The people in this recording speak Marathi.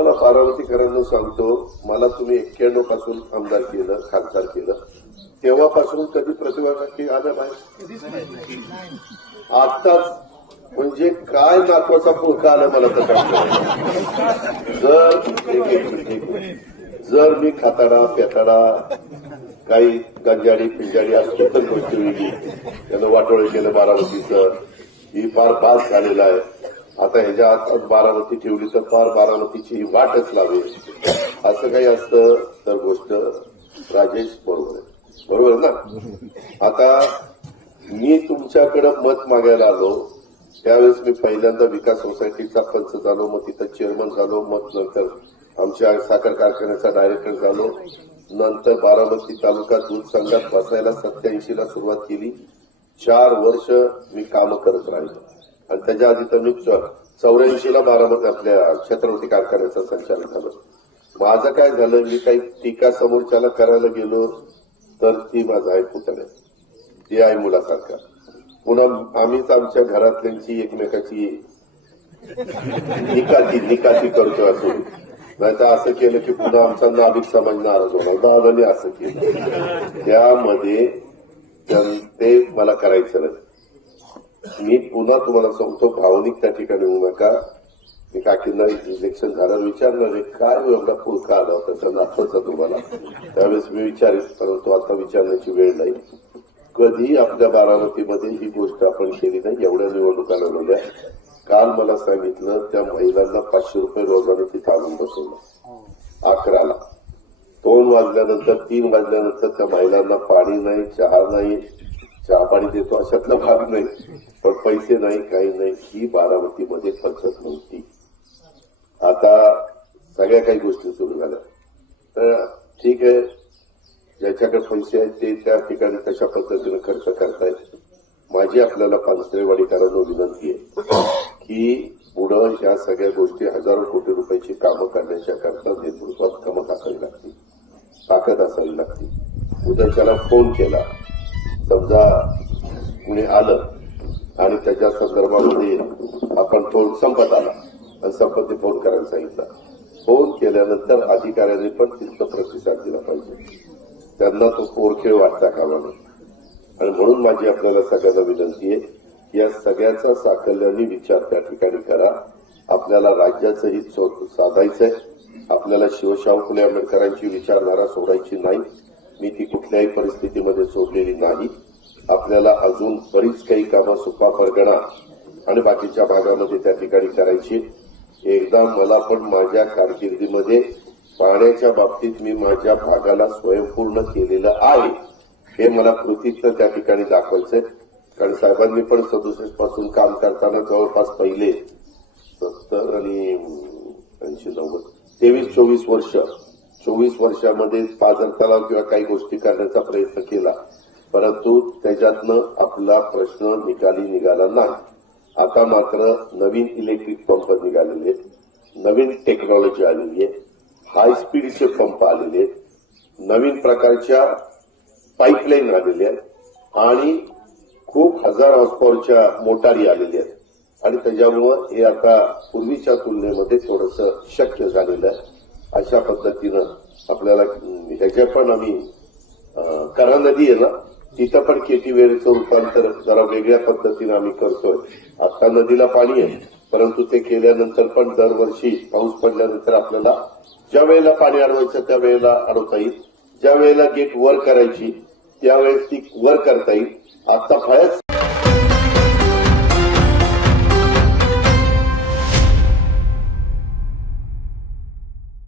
तुम्हाला बारामतीकरांना सांगतो. मला तुम्ही एक्क्याण्णवपासून आमदार केलं खासदार केलं. तेव्हापासून कधी प्रतिभा काकी नाही आताच म्हणजे काय नातवाचा पुळका आला मला तर जर एक- जर मी खाताडा पेताडा काही गंजाडी पिंजाडी असतो तर गोष्टी वेगळी त्यानं वाटोळे केलं बारामतीचं. ही फार बाद झालेला आहे. आता ह्याच्या आत बारामती ठेवली तर फार बारामतीची ही वाटच लावेल असं काही असतं तर गोष्ट राजेश बरोबर आहे. बरोबर ना? आता मी तुमच्याकडे मत मागायला आलो त्यावेळेस मी पहिल्यांदा विकास सोसायटीचा पंच झालो मग तिथं चेअरमन झालो मग नंतर आमच्या साखर कारखान्याचा डायरेक्टर झालो. नंतर बारामती तालुका दूध संघात बसायला सत्याऐंशी ला सुरुवात केली. चार वर्ष मी काम करत राहिलो. आणि त्याच्या आधी तर मी चौऱ्याऐंशी ला बारामती आपल्या छत्रपती कारखान्याचं संचालक झालं. माझं काय झालं मी काही टीका समोरच्याला करायला गेलो तर ती माझा आहे पुतण्या ती आहे मुलासारखा. पुन्हा आम्हीच आमच्या घरातल्यांची एकमेकाची निकाती निकाती करतो असो नाहीतर असं केलं की पुन्हा आमचा नाभिक समाज नाराज होणार. दादाने असं केलं. त्यामध्ये ते मला करायचं नाही. मी पुन्हा तुम्हाला सांगतो भावनिक त्या ठिकाणी होऊ नका. मी काकींना इलेक्शन झाल्यावर विचारणार आहे काय हो एवढा पुळका आला होता? त्या नातवाचा तुम्हाला. त्यावेळेस मी विचारेन परंतु आता विचारण्याची वेळ नाही. कधी आपल्या बारामतीमध्ये ही गोष्ट आपण केली नाही? एवढ्या निवडणुका लढवल्या काल मला सांगितलं त्या महिलांना पाचशे रुपये रोजाने तिथे आणून बसवलं. अकराला. दोन वाजल्यानंतर तीन वाजल्यानंतर त्या महिलांना पाणी नाही चहा नाही चहा देतो अशातला भाग नाही. पण पैसे नाही काही नाही ही बारामतीमध्ये पद्धत नव्हती. आता सगळ्या काही गोष्टी सुरू झाल्या. तर ठीक आहे ज्याच्याकडे पैसे आहेत ते त्या ठिकाणी कशा पद्धतीने खर्च करतायत? माझी आपल्याला पानसरेवाडीकरांना विनंती आहे की पुढं ह्या सगळ्या गोष्टी हजारो कोटी रुपयाची कामं करण्याच्या करता नेतृत्वात कमक असावी लागते ताकद असावी लागते. उद्याच्याला फोन केला समजा कुणी आलं आणि त्याच्या संदर्भामध्ये आपण फोन संपत आला आणि संपत्ती फोन करायला सांगितला. फोन केल्यानंतर अधिकाऱ्यांनी पण तितकं प्रतिसाद दिला पाहिजे. त्यांना तो पोरखेळ वाटता कामा आणि म्हणून माझी आपल्याला सगळ्यांना विनंती आहे की या सगळ्याचा साकल्याने विचार त्या ठिकाणी करा. आपल्याला राज्याचं हित सो- साधायचंय. आपल्याला शिवशाहू फुले आंबेडकरांची विचारधारा सोडायची नाही. मी ती कुठल्याही परिस्थितीमध्ये सोडलेली नाही. आपल्याला अजून बरीच काही कामं सुपा परगणा आणि बाकीच्या भागामध्ये त्या ठिकाणी करायची. एकदा मला पण माझ्या कारकिर्दीमध्ये पाण्याच्या बाबतीत मी माझ्या भागाला स्वयंपूर्ण केलेलं आहे हे मला कृतीतनं त्या ठिकाणी दाखवायचंय. कारण साहेबांनी पण सदुसष्टपासून काम करताना जवळपास पहिले सत्तर आणि ऐंशी नव्वद तेवीस चोवीस वर्ष चोवीस वर्षामध्ये पाजर तलाव किंवा काही गोष्टी करण्याचा प्रयत्न केला. परंतु त्याच्यातनं आपला प्रश्न निकाली निघाला नाही. आता मात्र नवीन इलेक्ट्रिक पंप निघालेले आहेत. नवीन टेक्नॉलॉजी आलेली आहे. हाय स्पीडचे पंप आलेले आहेत. नवीन प्रकारच्या पाईपलाईन आलेल्या आहेत. आणि खूप हजार हॉर्सपॉवरच्या मोटारी आलेल्या आहेत. आणि त्याच्यामुळं हे आता पूर्वीच्या तुलनेमध्ये थोडंसं शक्य झालेलं आहे. अशा पद्धतीनं आपल्याला ह्याच्या पण आम्ही करा नदी आहे ना तिथं पण केटीवेरचं रूपांतर जरा वेगळ्या पद्धतीनं आम्ही करतोय. आता नदीला पाणी आहे परंतु ते केल्यानंतर पण दरवर्षी पाऊस पडल्यानंतर आपल्याला ज्या वेळेला पाणी अडवायचं त्या वेळेला अडवता येईल. ज्या वेळेला गेट वर करायची त्यावेळेस ती वर करता येईल. आता बऱ्याच